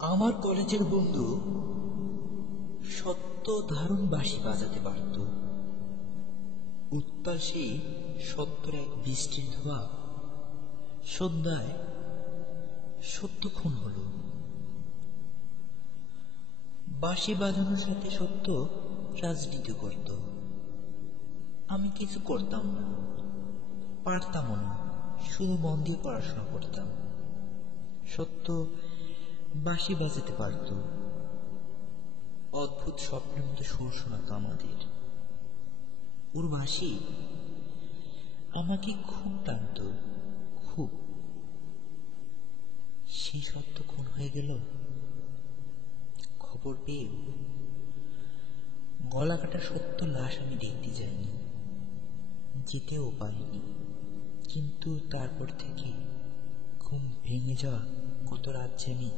আমার কলেজের বন্ধু সত্য দারুণ বাঁশি বাজাতে পারত। উত্তাল সেই সত্যের এক বৃষ্টির ধোয়া। সন্ধ্যায় সত্য খুন হল। বাঁশি বাজানোর সাথে সত্য রাজনীতি করত। আমি কিছু করতাম না, পারতামও না, শুধু মন দিয়ে পড়াশোনা করতাম। সত্য বাঁশি বাজাতে পারত। অদ্ভুত স্বপ্নের মতো সুর শোনাতো আমাদের। ওর বাঁশি আমাকে খুব টানত, খুব। সেই সত্য খুন হয়ে গেল। খবর পেয়ে গলা কাটা সত্য লাশ আমি দেখতে যাইনি, যেতেও পারিনি। কিন্তু তারপর থেকে ঘুম ভেঙে যাওয়া কত রাত যে আমি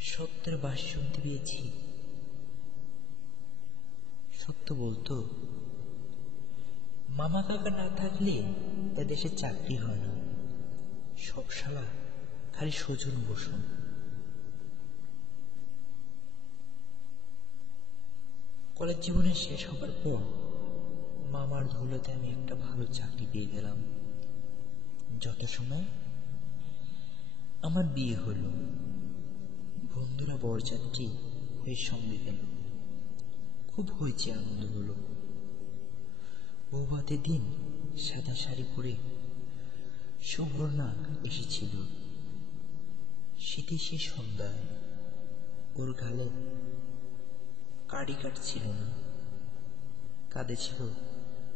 সত্যের বাঁশি শুনতে পেয়েছি। সত্য বলতো, মামা কাকা না থাকলে এদেশে চাকরি হয় না, সব শালা খালি সজন বসুন। কলেজ জীবনে শেষ হবার পর মামার ধুলোতে আমি একটা ভালো চাকরি পেয়ে গেলাম। যত সময় আমার বিয়ে হলো, বন্ধুরা বরযাত্রী হয়ে সঙ্গে গেল। খুব হয়েছে, আনন্দ হলো। বৌভাতের দিন সাদা শাড়ি পরে সুবর্ণা এসেছিল। শীতে সে সন্ধ্যায় ওর গালে কাড়ি কাটছিল না, কাঁধে ছিল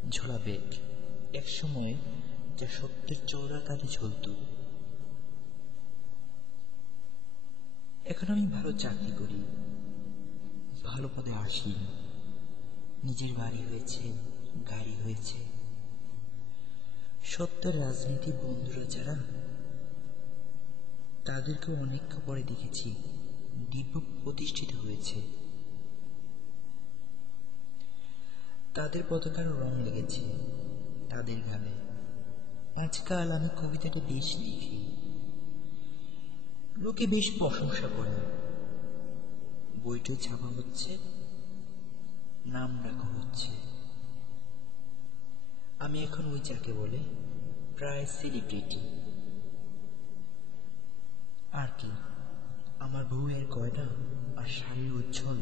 ঝোলা ব্যাগ। এক সময় যা সত্যের চৌড়া কাঁধে ঝুলত। এখন আমি ভালো চাকরি করি, ভালো পদে আসি, নিজের বাড়ি হয়েছে, গাড়ি হয়েছে। সত্যের রাজনীতি বন্ধুরা যারা, তাদেরকে অনেক পরে দেখেছি দিব্য প্রতিষ্ঠিত হয়েছে। তাদের পতাকার রং লেগেছে তাদের গালে। আজকাল আমি কবিতাটা বেশ লিখি, লোকে বেশ প্রশংসা করে। বইটা ছাপা হচ্ছে, নাম ডাকা হচ্ছে। আমি এখন ওই যাকে বলে প্রায় সেলিব্রিটি। আর কি, আমার বউয়ের গয়না আর শাড়ির উজ্জ্বল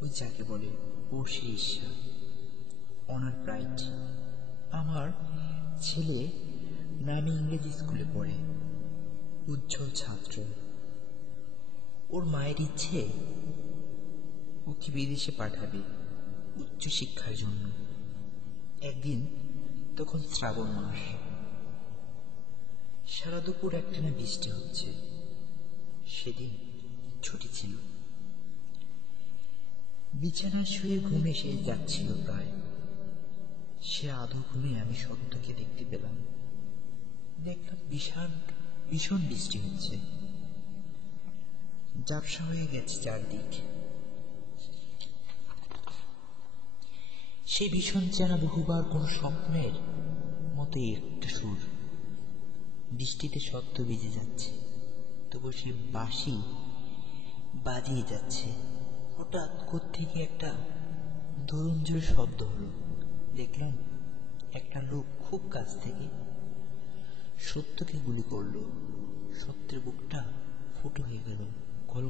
ওই যাকে বলে ও সে ঈর্ষা, অনার প্রাইড। আমার ছেলে নামে ইংরেজি স্কুলে পড়ে, উজ্জ্বল ছাত্র। ওর মায়ের ইচ্ছে ওকে বিদেশে পাঠাবে উচ্চ শিক্ষার জন্য। একদিন তখন শ্রাবণ মাস, সারা দুপুর একটানা বৃষ্টি হচ্ছে। সেদিন ছুটি ছিল। বিছানায় শুয়ে ঘুম এসে যাচ্ছিল প্রায়। সে আধো ঘুমে আমি সত্যকে দেখতে পেলাম। দেখলাম ভীষণ বৃষ্টি হচ্ছে, ঝাপসা হয়ে গেছে চারদিক। সে ভীষণ চেনা বহুবার কোন স্বপ্নের মতো একটা সুর। বৃষ্টিতে সত্য ভিজে যাচ্ছে, তবু সে বাঁশি বাজিয়ে যাচ্ছে। হঠাৎ কোত্থেকে একটা দরুণ জোরে শব্দ হলো। দেখলাম একটা লোক খুব কাছ থেকে সত্যকে গুলি করলো। সত্যের বুকটা ফুটো হয়ে গেল। গল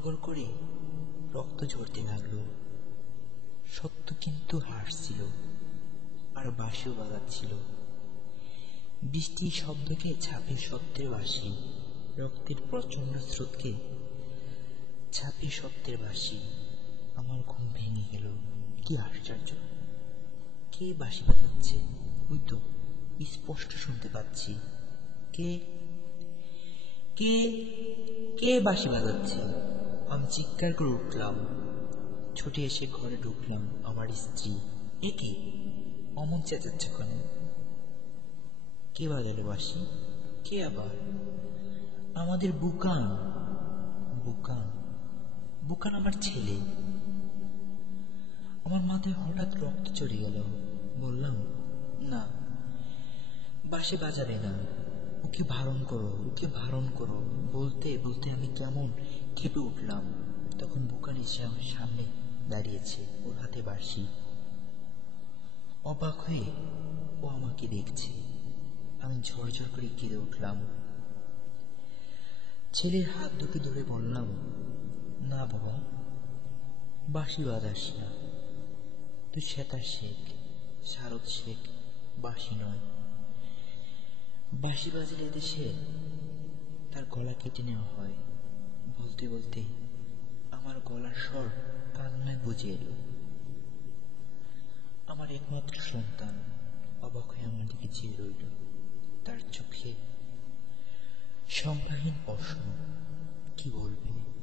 গল করে রক্ত ঝরতে লাগলো। সত্য কিন্তু হাসছিল আর বাঁশিও বাজাচ্ছিল। বৃষ্টির শব্দকে ছাপিয়ে সত্যের বাঁশি, রক্তের প্রচন্ড স্রোতকে ছাপিয়ে সত্যের বাঁশি। আমার ঘুম ভেঙে গেল। কি আশ্চর্য! কে বাঁশি বাজাচ্ছে? ওই তো স্পষ্ট শুনতে পাচ্ছি। কে কে কে বাঁশি বাজাচ্ছে? আমি চিৎকার করে উঠলাম। ছুটে এসে ঘরে ঢুকলাম। আমার স্ত্রী। এ কি, অমন চেঁচাচ্ছে কেন? কে বাজালো বাঁশি? কে আবার? আমাদের বুকান। বুকান বুকান আমার ছেলে। আমার মাথায় হঠাৎ রক্ত চড়ে গেল। বললাম, না, বাঁশি বাজাবে না, ও ওকে বারণ করো, ওকে বারণ করো। বলতে বলতে আমি কেমন কেঁপে উঠলাম। তখন বুকান এসে আমার সামনে দাঁড়িয়েছে, ওর হাতে বাঁশি। অবাক হয়ে ও আমাকে দেখছে। আমি ঝরঝর করে কেঁদে উঠলাম। ছেলের হাত দুটো ধরে বললাম, না বাবা, বাঁশি বাজাস না, তুই সেতার শেখ, শারদ শেখ, বাঁশি নয়। বাঁশি বাজলে দেশে তার গলা কেটে নেওয়া হয়। বলতে বলতে আমার গলার স্বর কান্নায় বুঝে এলো। আমার একমাত্র সন্তান অবাক হয়ে আমার দিকে চেয়ে রইল। তার চোখে সংজ্ঞাহীন প্রশ্ন, কি বলবে?